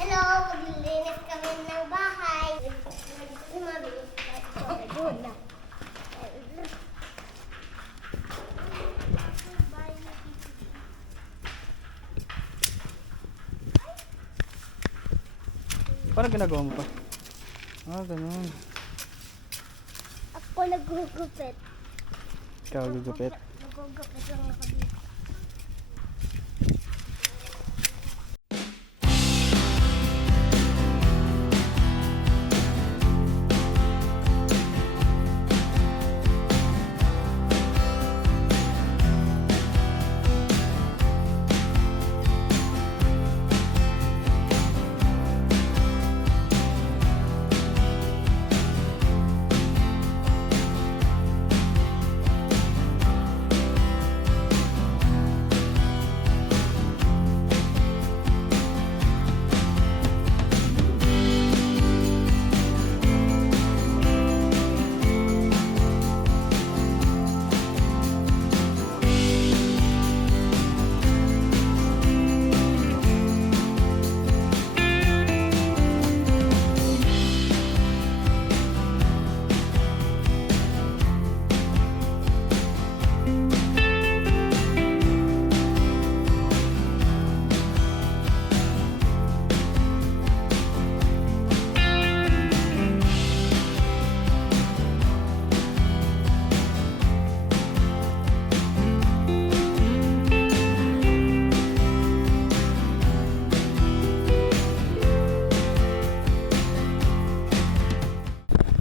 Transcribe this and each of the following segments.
Hello, maglilinis kami ng bahay. Doon na. Paano ginagawa mo pa? Ah, ganun. Ako nagugupit. Ikaw gugupit. Nagugupit lang ako dito.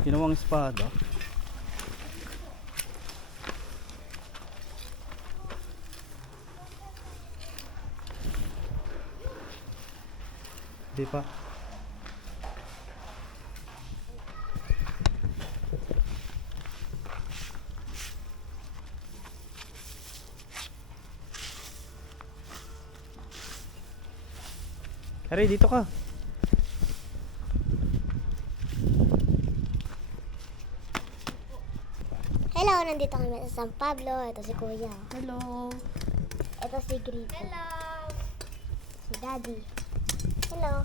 Ginawang espada. Di pa. Harry, dito ka. Hello, nandito kami sa San Pablo. Ito si Kuya. Hello. Ito si Grito. Hello. Si Daddy. Hello.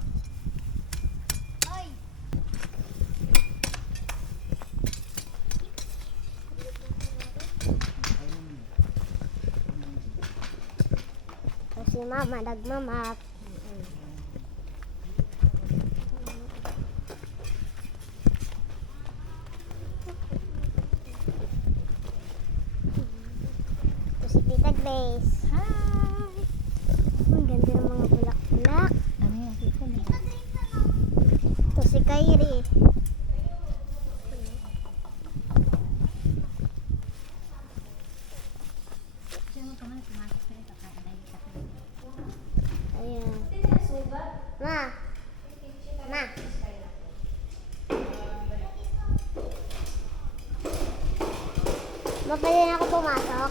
Hoy. Ito si Mama, nagmamap. Ito si Tita Grace. Hi. Ang ganda ng mga bulak-bulak. Ano yan? Sisa na. Ito si Kyrie. Ayan. Ma. Ma. Ma, pwede na ako pumasok?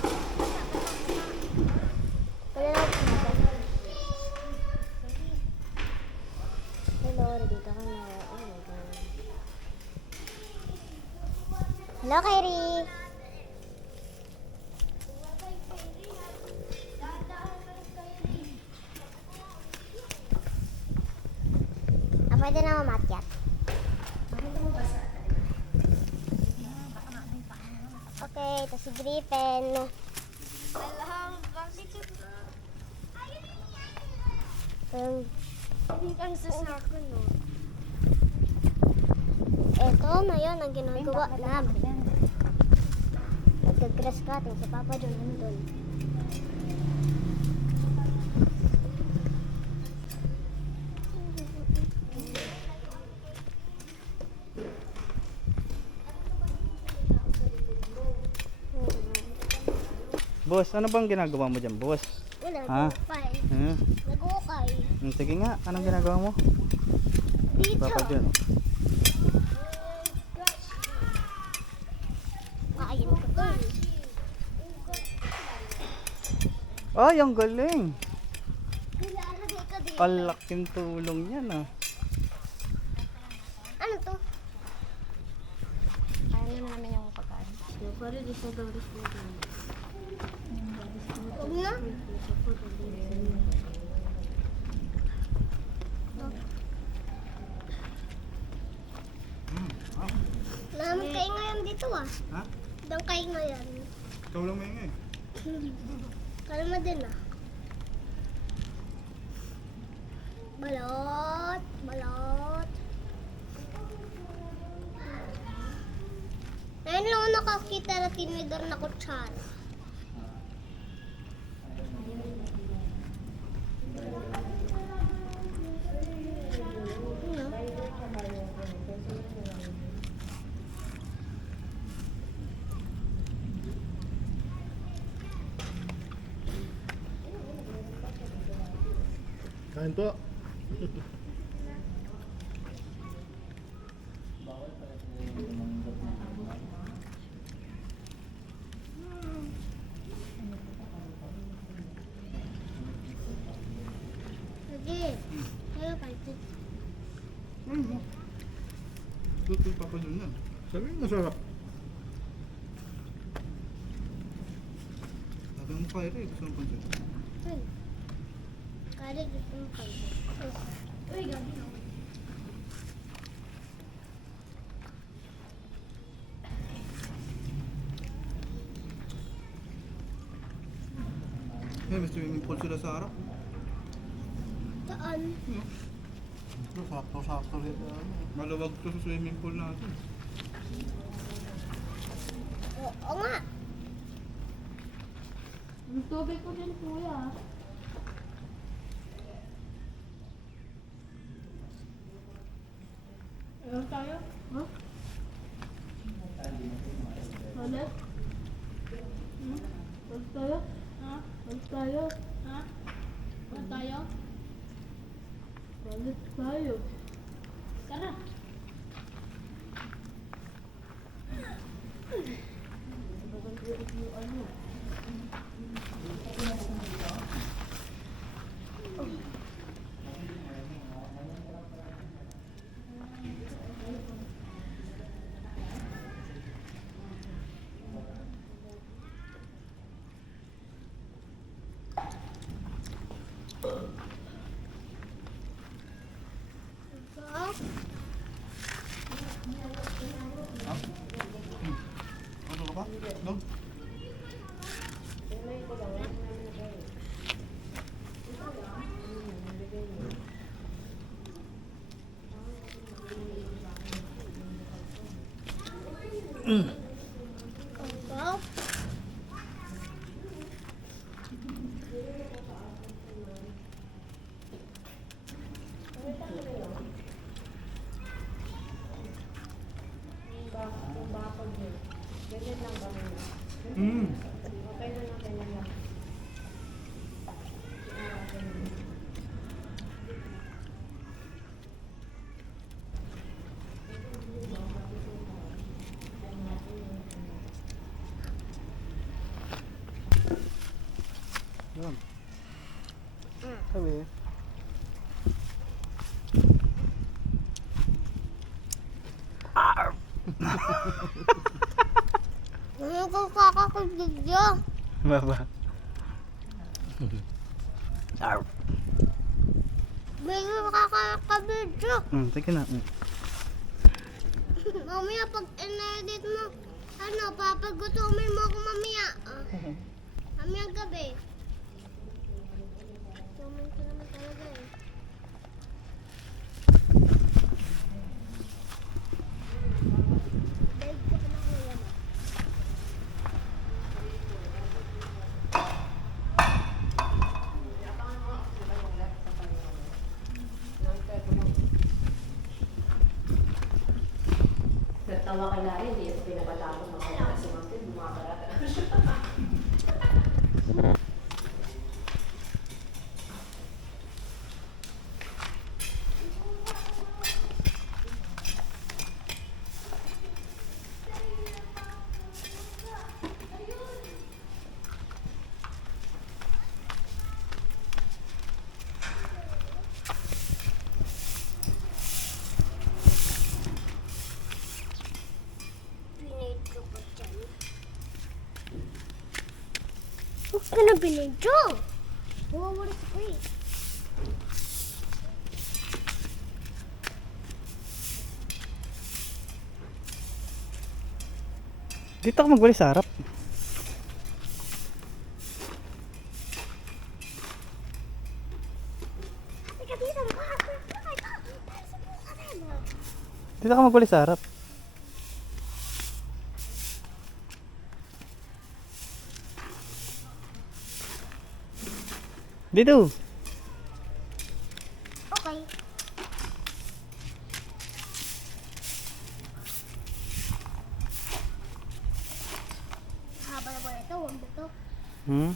Pwede na ako pumasok? Hello, dito ka na. Oh my God. Hello, Kyrie. Pwede na ako makyat. Okay, ito si Griffin. Ang sasako, no? Ito na yun ang ginagawa namin. Nag-grass cutting si Papa John nandun. Boss, ano bang ginagawa mo dyan, boss? Wala, Ha? nag-ukay. Hmm? Nag-ukay. Sige nga, anong ginagawa mo? Dito. Papa John. Kain ko to. Ay, ang galing. Kailangan dito dito. Ang laking tulong yan, ah. Ano to? Kaya na namin yung pagkain. Sorry, di sa daw rin. Huwag na. ito ah. Ha? Dangkay nga yan. Ikaw lang maingay. Kalma din ah. Balot. Balot. Ngayon lang ako nakakita na tinidor na kutsara. Kain po. Sige. Kayo kahit Luto pa pa dun yan. Sabi mo masarap. Sabi mo fire eh. Gusto mo pansin. Kaya gusto mo kayo. Uy, gabi na. Eh, may swimming pool sila sa harap. Saan? Ito, sakto-sakto rin. Maluwag to sa swimming pool natin. Oo nga. Yung tubig ko din, kuya. Ayun tayo? Ha? Ulit? Ulit tayo? Ha? Ulit tayo? Ha? Ulit tayo? Ulit tayo. Tara. Ano ka ba? No? Opo. Mm. Yan. Sabi. Ano ko kakakagdidyo? Baba. Bigla kakakabidyo. Sige na. Mamaya pag in-edit mo, ano, papagutumin mo ako mamaya. Mamayang gabi. Gutumin ko naman talaga eh. Daig ko pa na kuya mo. Nagtawa ka na rin, hindi ito pinapatapos ng kanya kasi mga bumabarata. Binidyo ko dyan. Huwag ka na binidyo. Wawala ko eh. Dito ako magwali sa harap. Teka, dito. Dito ako magwali sa harap. Dito. Okay. Haba na ba ito? Huwag ba ito? Hmm?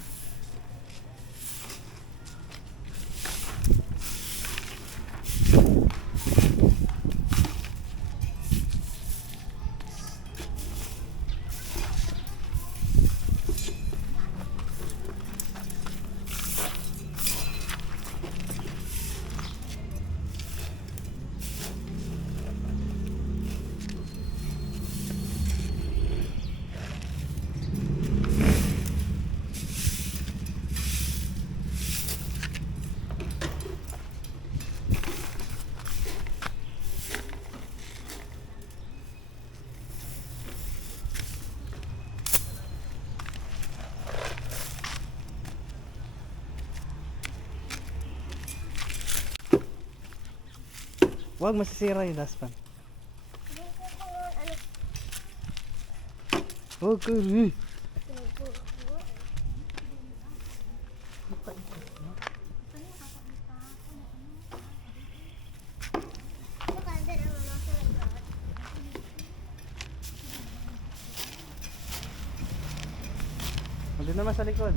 Huwag masisira yung dustpan. Huwag ka rin. Hindi naman sa likod.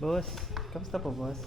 Boss, kamusta po boss?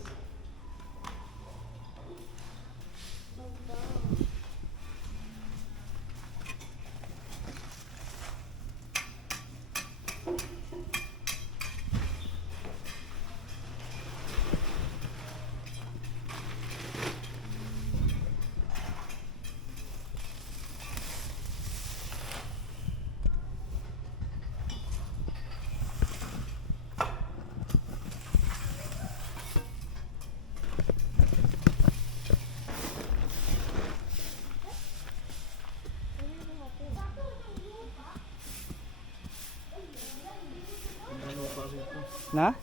Na?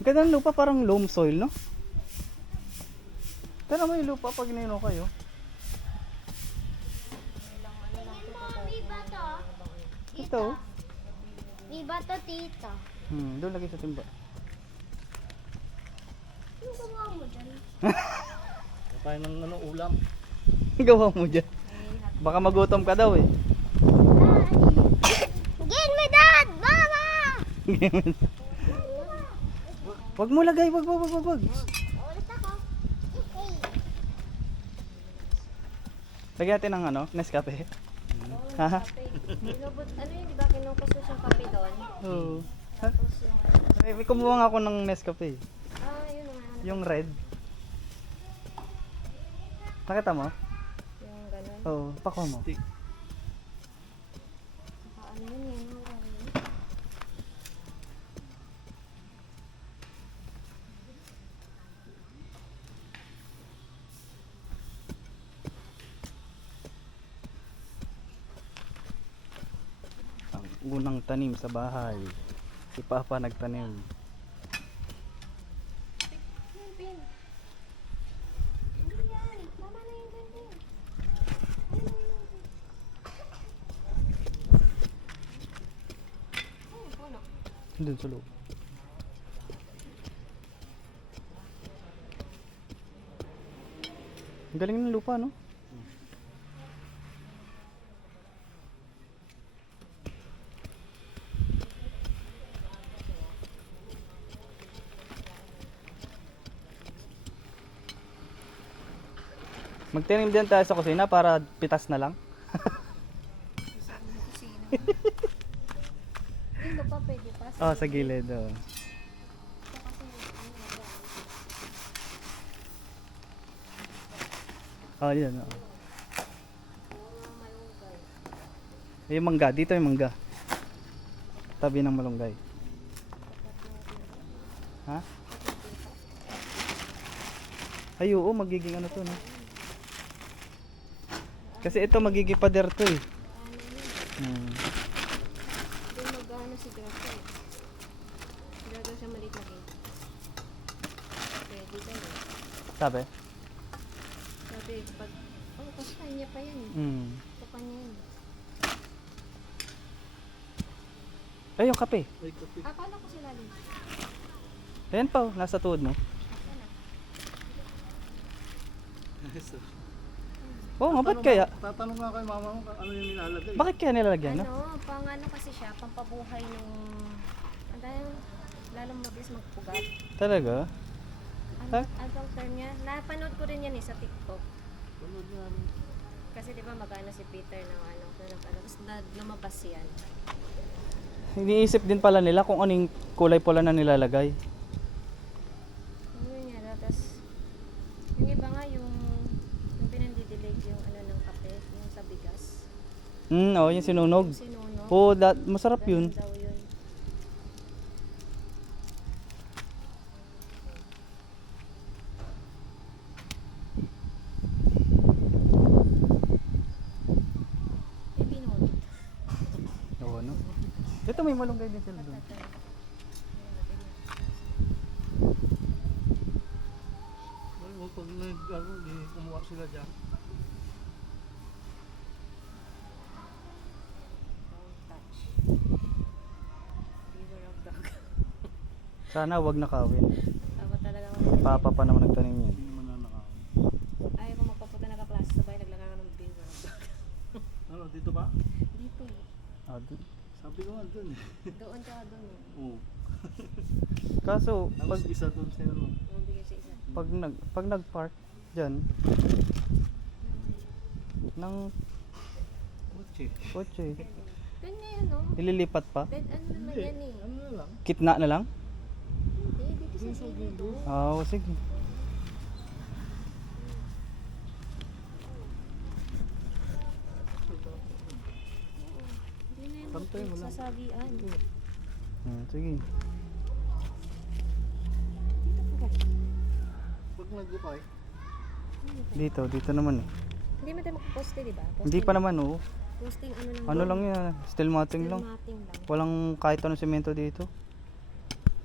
Ang ganda ng lupa, parang loam soil, no? Tara mo yung lupa pag inino kayo. Viva to. Ito. Viva to, tita. Doon lagi sa timba. Ano gawa mo dyan? Kaya ng ano, ulam. Gawa mo dyan. Baka magutom ka daw eh. Get me dad! Mama! Wag mo lagay, wag. Ulit ako. Okay. Lagyan natin ng ano, Nescafe. Haha. Nilubot, ano yun, di ba kinukusos yung kape doon? Oo. Tapos yung, May kumuha nga ako ng Nescafe. yun nga, Yung red. Nakita mo? yung ganun. Oo, pakuha mo. Saka ano yun, yung Ang unang tanim sa bahay. Si Papa nagtanim. Doon sa loob. Ang galing ng lupa, no? Magtinim din tayo sa kusina para pitas na lang. Hindi pa pwede pa. Oh, sa gilid. Oh. Oh, yun. Oh. Yung mangga. Dito yung mangga. Tabi ng malunggay. Ha? Ay, oo, magiging ano to, no? Kasi ito magiging pader to eh. Hindi mag-ano si Joshua eh. Gagawa siya maliit na cake. Pwede daw eh. Sabi? Sabi, pag... Oh, kasi kanya pa yan eh. Ito pa niya yan. Ay, yung kape. Akala ko sila rin. Ayan pa, nasa tuhod mo. Oo nga, ba't kaya? Tatanong nga kay mama mo kung ano yung nilalagay. Bakit kaya nilalagyan, no? Ano, pang ano kasi siya, pampabuhay nung... Dahil lalong mabilis magpugat. Talaga? Ano, ano bang term niya? Napanood ko rin yan eh sa TikTok. Panood namin. Kasi di ba magana si Peter ng ano, tapos lumabas yan. Iniisip din pala nila kung anong kulay pula na nilalagay. Ano yun yan, tapos yung iba nga yung pinandidilig yung ano ng kape, yung sa bigas. Oo, yung sinunog. Yung sinunog. Oo, masarap yun. Ganun daw yun. Eh, binod. Oo, no? Ito may malunggay din sila doon. Ay, pag ano, di kumuha sila dyan. Touch. Beware of dog. Sana wag nakawin. Dapat talaga Papa pa naman nagtanim yan. Hindi naman nanakaw. ayaw ko magpapunta na kaklase sabay naglagay ka ng beware of dog. Ano, dito ba? Dito eh. Sabi ko nga dun eh. Doon tsaka doon eh. Oo. Kaso, Tapos isa dun sa ano. Mabigyan sa isa. pag nag-park dyan, ng Kotse. kotse, Ganyan yan no? ililipat pa? Dead ano naman yan eh. Ano na lang? Kitna na lang? Hindi, dito sa sili to. Oo, sige. Hindi na yan Pantay mo lang. sasabian. Sige. Dito pa ba? Pag nag-upay, Dito naman eh. Hindi mo tayo magposte di ba? Hindi pa naman oh. Posting ano lang. Ano lang yan, steel matting lang. Mating lang. Walang kahit anong semento dito.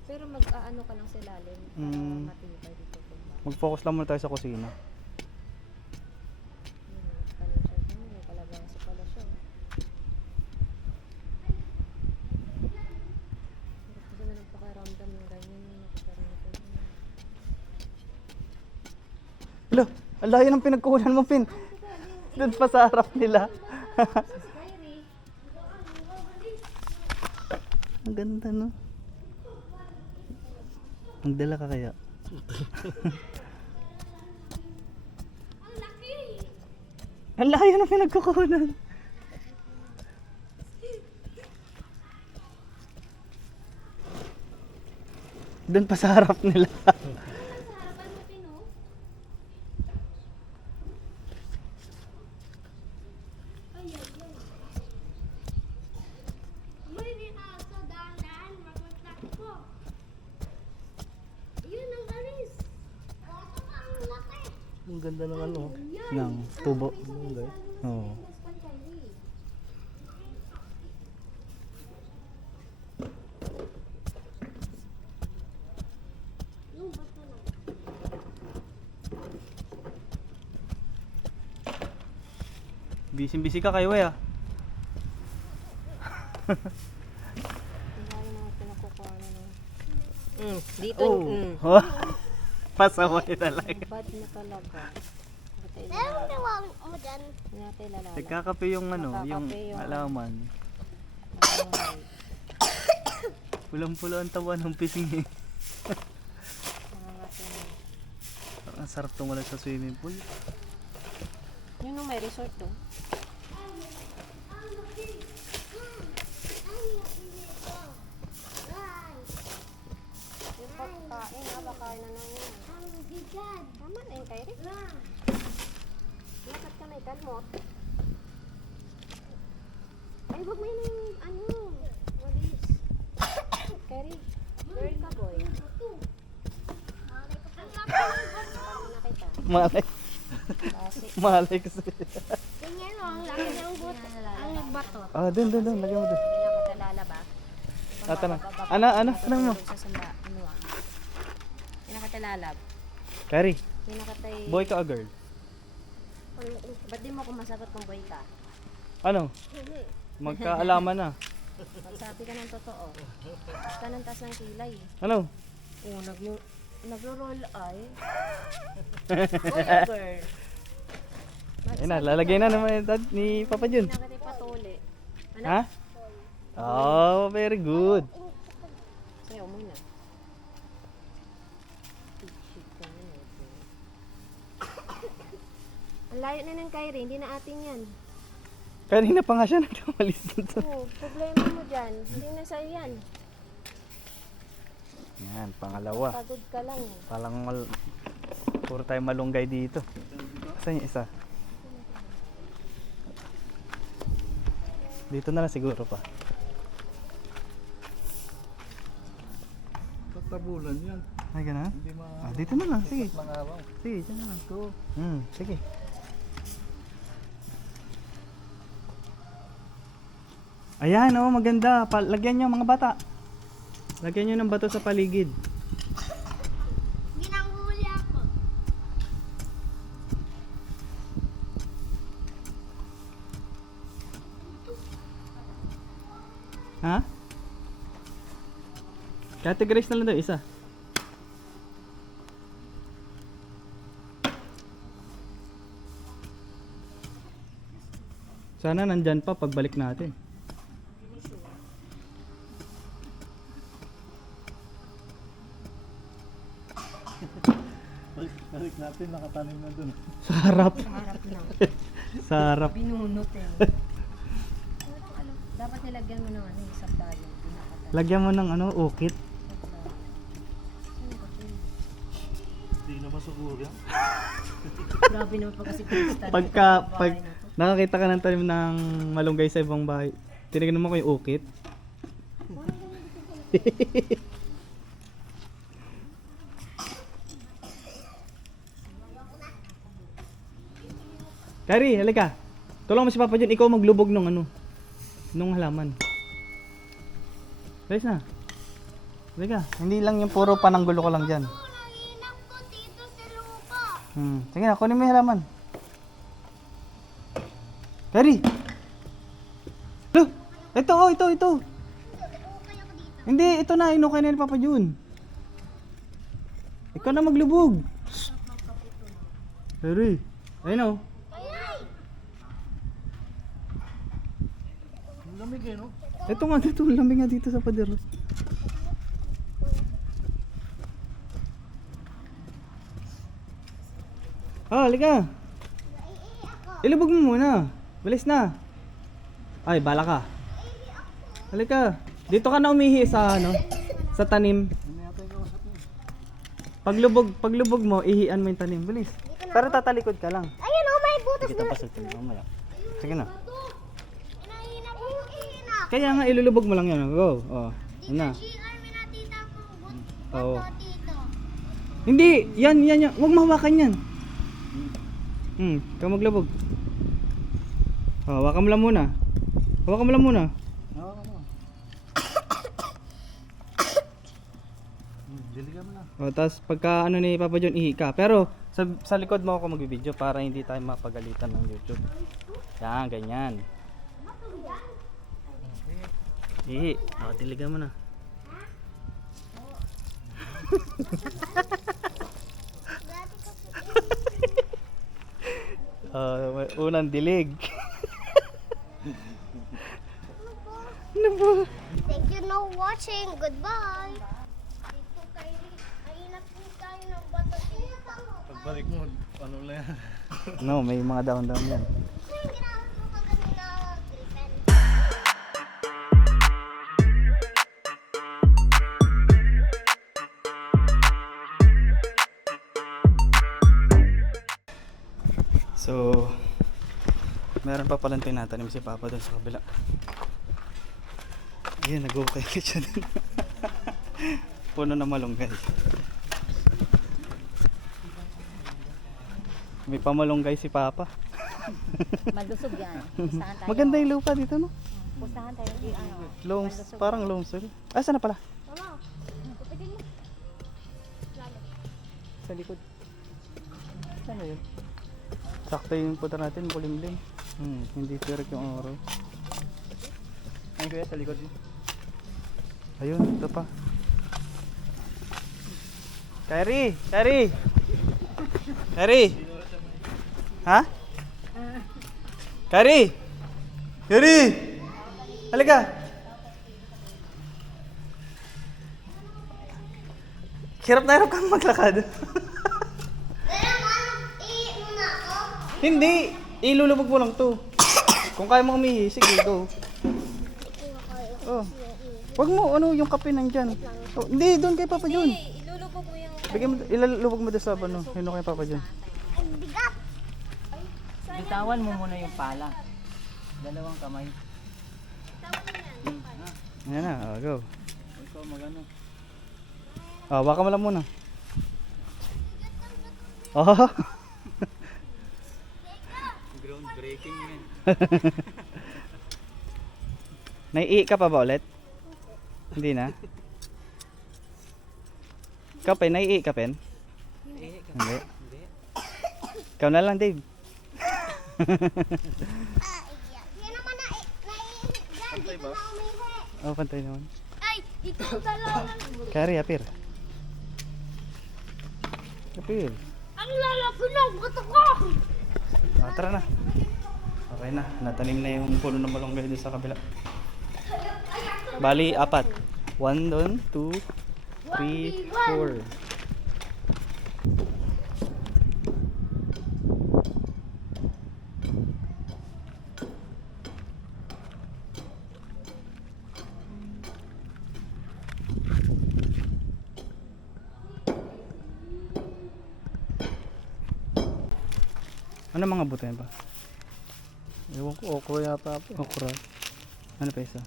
Pero mag-aano ka lang sa ilalim para matibay dito. Mag-focus lang muna tayo sa kusina. Kanin siya. May kalabasa pala siya. Gusto na nagpakaramdam ng ganyan. Nakakaramdam. Hala, ang layo ng pinagkukunan mo, Pin. Doon pa sa harap nila. Ang ganda, no? Magdala ka kaya? Ang layo ng pinagkukunan. Doon pa sa harap nila. May aso, dahan-dahan, magmatakbo. Yun ang alis. Aso pa ang laki. ang ganda ng ano. Ng tubo. Barangay. Oo. Busy ka kayo ah. Hindi naman pinakukuha na lang. Dito. Oh. Pasaway talaga. Bad na talaga. Pero nawa mo dyan. Natin lalala. Nagkakape yung ano, yung Nagkakape yung- alaman. Mabuhay. Pulang-pula ang tawa ng pising eh. Nangangatin na. Ang sarap tumulan sa swimming pool. Yun nung may resort to. Yung pagkain ha, baka na namin. Ang bigat. Tama na yun kayo rin. Lakad ka na ikalmot. Ay, wag mo yun yung ano, walis. Kari, girl ka boy. Paano na kita? Malay. Basi. Malay kasi. Ganyan o, ang laki ng buto. Ang nagbato. Ah, dun. Lagyan mo dun. Hindi na katalala ba? Ata na. Ano mo? Sa samba, ano ah. Hindi na katalalab. Kari, Hindi na katay... boy ka o girl? Ba't di mo ako masagot kung boy ka? Ano? Magkaalaman na. Magsabi ka ng totoo. Basta nang taas ng kilay. Ano? Oo, nagro-roll eye. Boy or girl? Ayun na, lalagay na naman ni Papa Jun. Hindi na katay patuli. Ano? Ha? Oh, very good. Sayaw muna. Ang layo na ng Kyrie, hindi na atin yan. Kanina pa nga siya nagkamalis dito. Oo, problema mo dyan. Hindi na sa'yo yan. Yan, pangalawa. Pagod ka lang. Puro tayo malunggay dito. Saan yung isa? Dito na lang siguro pa. Tatabulan yan. Ay, gano'n? Hindi Ah, dito na lang, sige. mga araw. Sige, dyan na lang. Ito. Sige. Ayan, oh, maganda. Lagyan nyo mga bata. Lagyan nyo ng bato sa paligid. Ginanghuli ako. Ha? Categorize na lang daw isa. Sana nandyan pa pagbalik natin. Balik natin, nakatanim na dun. Sa harap. Harap lang. Sa harap. Binunot eh. Dapat nilagyan mo ng ano yung sabdayo. Binakatan. Lagyan mo ng ano, ukit. Hindi na masuguro yan. Grabe naman pag kasi pinista. Pag nakakita ka ng tanim ng malunggay sa ibang bahay, tinignan mo ko yung ukit. Kari, halika. Tulong mo si Papa dyan, ikaw maglubog nung ano, nung halaman. Guys na. Halika, hindi lang yung puro pananggulo ko lang dyan. Nanginap ko dito sa lupa. Sige na, kunin mo yung halaman. Kari! Ito! Okay ako dito. Hindi, ito na, inukay na ni Papa Jun. Ikaw na maglubog. Kari, ayun o. Ang lamig eh, no? Ito nga, ito, lamig nga dito sa pader. Halika. Ilubog mo muna. Bilis na. Ay, bala ka. Halika. Dito ka na umihi sa ano, sa tanim. Paglubog mo, ihian mo yung tanim. Bilis. Pero tatalikod ka lang. Ayun o, may butas Kita pa sa tanim mamaya. Sige na. Inahinap ko yung ihinap. Kaya nga ilulubog mo lang yan. Go. Oh. Yan na. GR, may natita akong Oo. buto dito. Hindi, yan. Huwag mahawakan yan. Ikaw maglubog. Oh, hawakan mo lang muna. Hawakan mo lang muna. Oo, ano? Diligan mo na. O, tapos pagka ano ni Papa John, ihi ka. Pero sa likod mo ako magbibideo para hindi tayo mapagalitan ng YouTube. Yan, ganyan. Ihi. O, diligan mo na. Unang dilig. Ano ba? Thank you for watching. Goodbye. Dito kay Ainap po tayo ng bato dito. Pagbalik mo, ano lang yan? No, may mga daon-daon yan. Ano yung ginamit mo kaganina, Griffin? So, meron pa palang tinatanim si Papa doon sa kabila. Ayan, nag-okay ka siya dun. Puno na malunggay. May pamalunggay si Papa. Malusog yan. Pustahan tayo. Maganda yung lupa dito, no? Pustahan tayo di ano. Loams, parang loam soil. Ah, saan na pala? Sa likod. Saan na yun? Sakto yung puta natin, bulimlim. Hindi sirik yung araw. Ayun kuya, sa likod mo. Ayun, ito pa. Kyrie! Kyrie! Kyrie! Ha? Kyrie! Kyrie! Halika! Hirap na hirap kang maglakad. Pero ano, muna ako. Hindi! Ilulubog mo lang to. Kung kaya mo umihi, sige, go. Oh. Wag mo, ano, yung kape nandyan. Oh, hindi, doon kay Papa John. Ilulubog mo yung... Bigyan mo, ilalubog mo doon sa ano, yun kay Papa John. Ang bigat. Bitawan mo muna yung pala. Dalawang kamay. Ayan na, oh, go. Ikaw magano. Oh, baka mo lang muna. Oh. Groundbreaking yan. Naiihi ka pa ba ulit? Hindi na? Ikaw, Pen, naiihi ka, Pen? Hindi. Ikaw na lang, Dave. Yan naman naiihigan. Dito na umihi. Oh, pantay naman. Ay, dito ang dalawa. Kari, apir. Apir. Ang lalaki ng buto ko. Ah, tara na. Okay na, natanim na yung puno ng malunggay doon sa kabila. Bali, 4. 1 doon, 2, 3, 4. Ano mga buto yan ba? Ewan ko, okra yata po. Okra. Ano pa isa?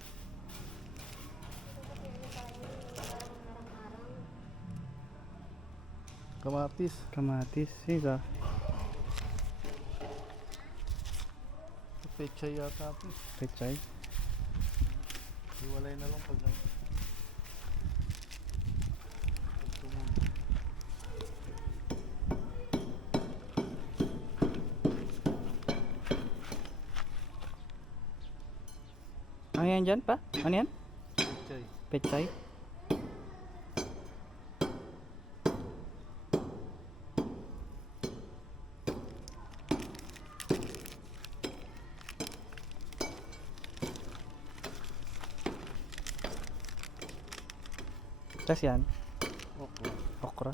Kamatis. Kamatis. Isa. Pechay yata po. Pechay. Iwalay na lang pag Ano yan dyan pa? Ano yan? pechay. Pechay? Tas yan? Okra. Okra.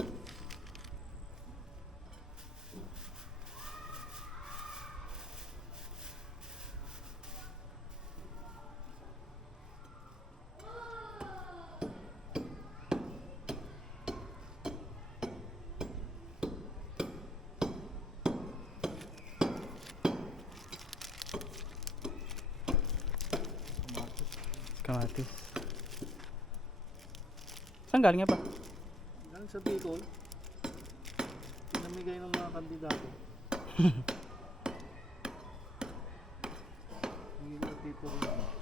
Kamatis. Saan galing nga pa? Galing sa Bicol. Namigay ng mga kandidato. Hindi na tipo rin.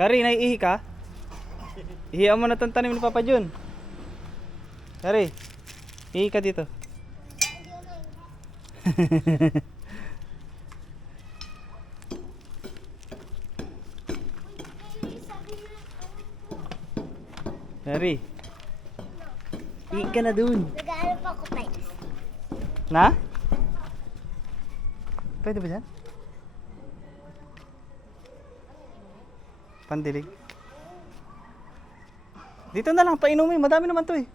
Kari, naiihi ka? Ihiyan mo na itong tanim ni Papa John. Kari, ihi ka dito. Kari, ihi ka na dun. Nag-aalap ako tayo. Na? Pwede ba dyan? Pandilig. Dito na lang, painumin. Madami naman to eh.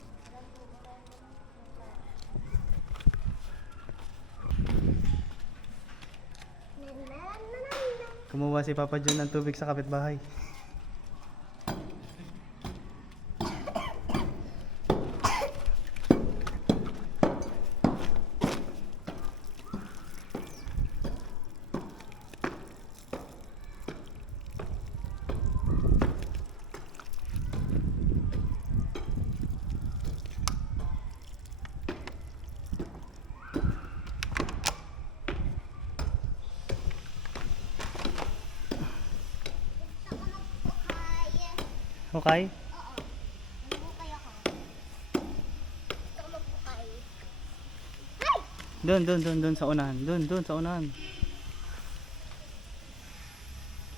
Kumuha si Papa John ng tubig sa kapitbahay. Okay? Doon sa unahan. Doon sa unahan.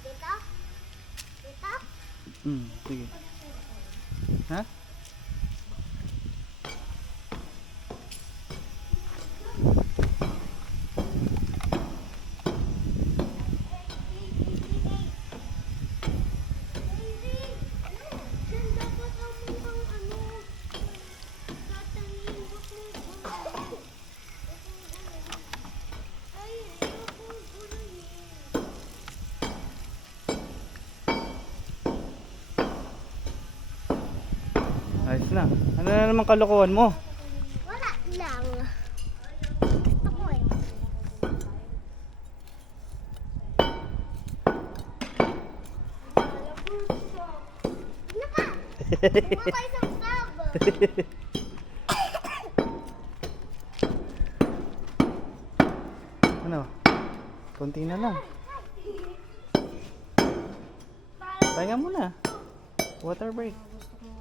Dito? Dito? Sige. Ha? Diyan dapat ang ano. Tatanin mo kung ay, kung gulayin. Ayos na. Ano na naman kalokohan mo? Wala lang. Gusto ko eh. Naka! Baka isang sabo. Ano? Konti na lang. Pahinga muna. Water break. Gusto kong